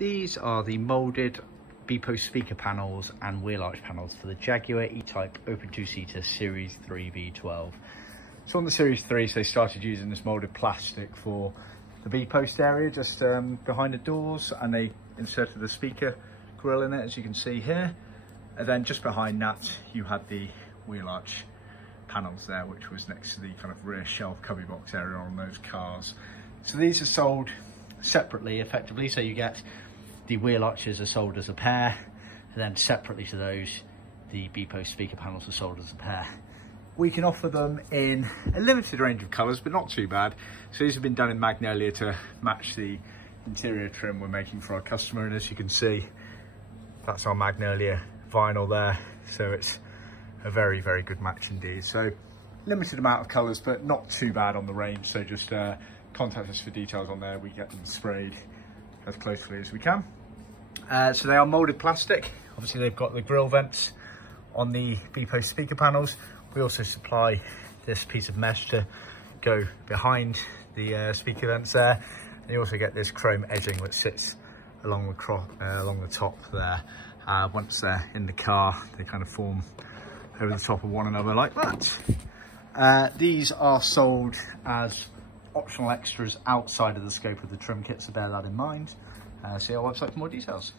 These are the moulded B-post speaker panels and wheel arch panels for the Jaguar E Type open two-seater Series 3 V12. So on the Series 3, so they started using this moulded plastic for the B-post area, just behind the doors, and they inserted the speaker grill in it, as you can see here. And then just behind that, you had the wheel arch panels there, which was next to the kind of rear shelf cubby box area on those cars. So these are sold separately, effectively. So you get the wheel arches are sold as a pair, and then separately to those, the B-post speaker panels are sold as a pair. We can offer them in a limited range of colours, but not too bad. So these have been done in Magnolia to match the interior trim we're making for our customer. And as you can see, that's our Magnolia vinyl there. So it's a very, very good match indeed. So limited amount of colours, but not too bad on the range. So just contact us for details on there. We get them sprayed as closely as we can. So they are moulded plastic. Obviously they've got the grille vents on the B-post speaker panels. We also supply this piece of mesh to go behind the speaker vents there. And you also get this chrome edging that sits along the top there. Once they're in the car, they kind of form over the top of one another like that. These are sold as optional extras outside of the scope of the trim kit, so bear that in mind. See our website for more details.